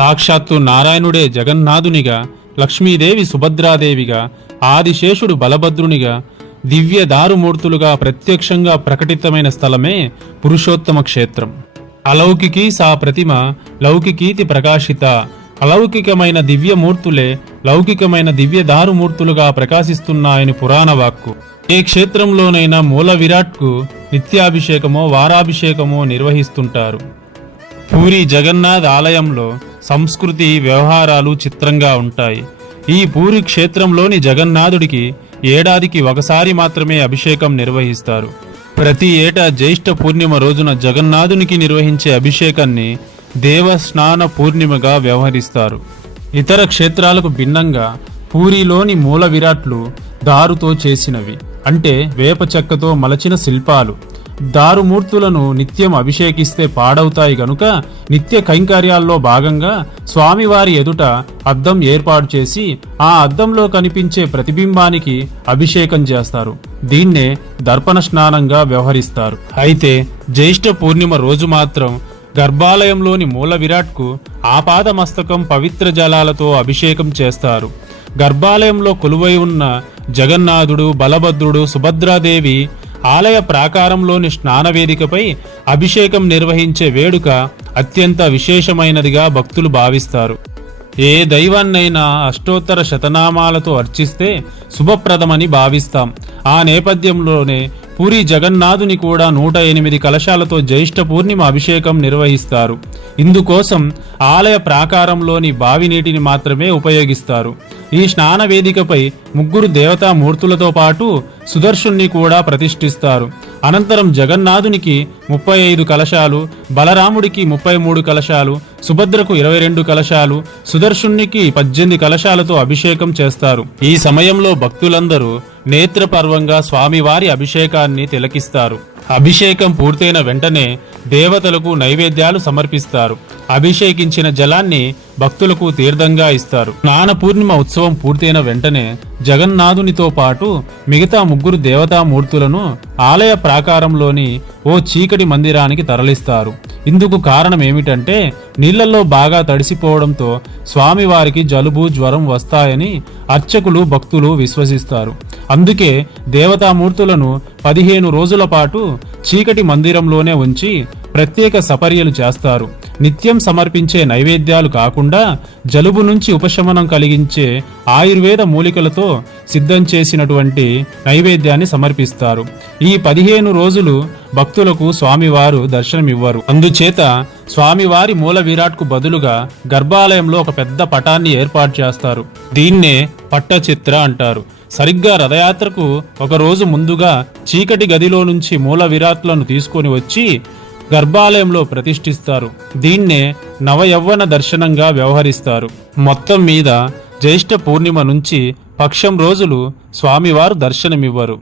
సాక్షాత్తు నారాయణుడే జగన్నాథునిగా, లక్ష్మీదేవి సుభద్రాదేవిగా, ఆదిశేషుడు బలభద్రునిగా, దివ్య దారుమూర్తులుగా ప్రత్యక్షంగా ప్రకటితమైన స్థలమే పురుషోత్తమ క్షేత్రం. అలౌకికీ సా ప్రతిమ లౌకికీతి ప్రకాశిత. అలౌకికమైన దివ్యమూర్తులే లౌకికమైన దివ్య దారుమూర్తులుగా ప్రకాశిస్తున్నాయని పురాణ వాక్కు. ఏ క్షేత్రంలోనైనా మూల విరాట్కు నిత్యాభిషేకమో వారాభిషేకమో నిర్వహిస్తుంటారు. పూరి జగన్నాథ్ ఆలయంలో సంస్కృతి వ్యవహారాలు చిత్రంగా ఉంటాయి. ఈ పూరి క్షేత్రంలోని జగన్నాథుడికి ఏడాదికి ఒకసారి మాత్రమే అభిషేకం నిర్వహిస్తారు. ప్రతి ఏటా జ్యేష్ఠ పూర్ణిమ రోజున జగన్నాథునికి నిర్వహించే అభిషేకాన్ని దేవస్నాన పూర్ణిమగా వ్యవహరిస్తారు. ఇతర క్షేత్రాలకు భిన్నంగా పూరిలోని మూల విరాట్లు దారుతో చేసినవి, అంటే వేప చెక్కతో మలచిన శిల్పాలు. దారుమూర్తులను నిత్యం అభిషేకిస్తే పాడవుతాయి గనుక నిత్య కైంకర్యాల్లో భాగంగా స్వామివారి ఎదుట అద్దం ఏర్పాటు చేసి ఆ అద్దంలో కనిపించే ప్రతిబింబానికి అభిషేకం చేస్తారు. దీన్నే దర్పణ స్నానంగా వ్యవహరిస్తారు. అయితే జ్యేష్ఠ పూర్ణిమ రోజు మాత్రం గర్భాలయంలోని మూల విరాట్కు ఆపాదమస్తకం పవిత్ర జలాలతో అభిషేకం చేస్తారు. గర్భాలయంలో కొలువై ఉన్న జగన్నాథుడు, బలభద్రుడు, సుభద్రాదేవి ఆలయ ప్రాకారంలోని స్నానవేదికపై అభిషేకం నిర్వహించే వేడుక అత్యంత విశేషమైనదిగా భక్తులు భావిస్తారు. ఏ దైవాన్నైనా అష్టోత్తర శతనామాలతో అర్చిస్తే శుభప్రదమని భావిస్తాం. ఆ నేపథ్యంలోనే పూరి జగన్నాథుని కూడా 108 కలశాలతో జ్యేష్ఠ పూర్ణిమ అభిషేకం నిర్వహిస్తారు. ఇందుకోసం ఆలయ ప్రాకారంలోని బావి నీటిని మాత్రమే ఉపయోగిస్తారు. ఈ స్నాన వేదికపై 3 దేవతామూర్తులతో పాటు సుదర్శుణ్ణి కూడా ప్రతిష్ఠిస్తారు. అనంతరం జగన్నాథునికి 35 కలశాలు, బలరాముడికి 33 కలశాలు, సుభద్రకు 22 కలశాలు, సుదర్శునికి 18 కలశాలతో అభిషేకం చేస్తారు. ఈ సమయంలో భక్తులందరూ నేత్రపర్వంగా స్వామివారి అభిషేకాన్ని తిలకిస్తారు. అభిషేకం పూర్తయిన వెంటనే దేవతలకు నైవేద్యాలు సమర్పిస్తారు. అభిషేకించిన జలాన్ని భక్తులకు తీర్థంగా ఇస్తారు. స్నాన పూర్ణిమ ఉత్సవం పూర్తయిన వెంటనే జగన్నాథునితో పాటు మిగతా 3 దేవతామూర్తులను ఆలయ ప్రాకారంలోని ఓ చీకటి మందిరానికి తరలిస్తారు. ఇందుకు కారణం ఏమిటంటే నీళ్లలో బాగా తడిసిపోవడంతో స్వామివారికి జలుబు, జ్వరం వస్తాయని అర్చకులు, భక్తులు విశ్వసిస్తారు. అందుకే దేవతామూర్తులను 15 రోజుల పాటు చీకటి మందిరంలోనే ఉంచి ప్రత్యేక సపర్యలు చేస్తారు. నిత్యం సమర్పించే నైవేద్యాలు కాకుండా జలుబు నుంచి ఉపశమనం కలిగించే ఆయుర్వేద మూలికలతో సిద్ధం చేసినటువంటి నైవేద్యాన్ని సమర్పిస్తారు. ఈ 15 రోజులు భక్తులకు స్వామివారు దర్శనమివ్వరు. అందుచేత స్వామివారి మూల విరాట్కు బదులుగా గర్భాలయంలో ఒక పెద్ద పటాన్ని ఏర్పాటు చేస్తారు. దీన్నే పట్టచిత్ర అంటారు. సరిగ్గా రథయాత్రకు ఒక రోజు ముందుగా చీకటి గదిలో నుంచి మూల విరాట్లను తీసుకొని వచ్చి గర్భాలయంలో ప్రతిష్ఠిస్తారు. దీన్నే నవయవ్వన దర్శనంగా వ్యవహరిస్తారు. మొత్తం మీద జ్యేష్ఠ పూర్ణిమ నుంచి పక్షం రోజులు స్వామివారు దర్శనమివ్వరు.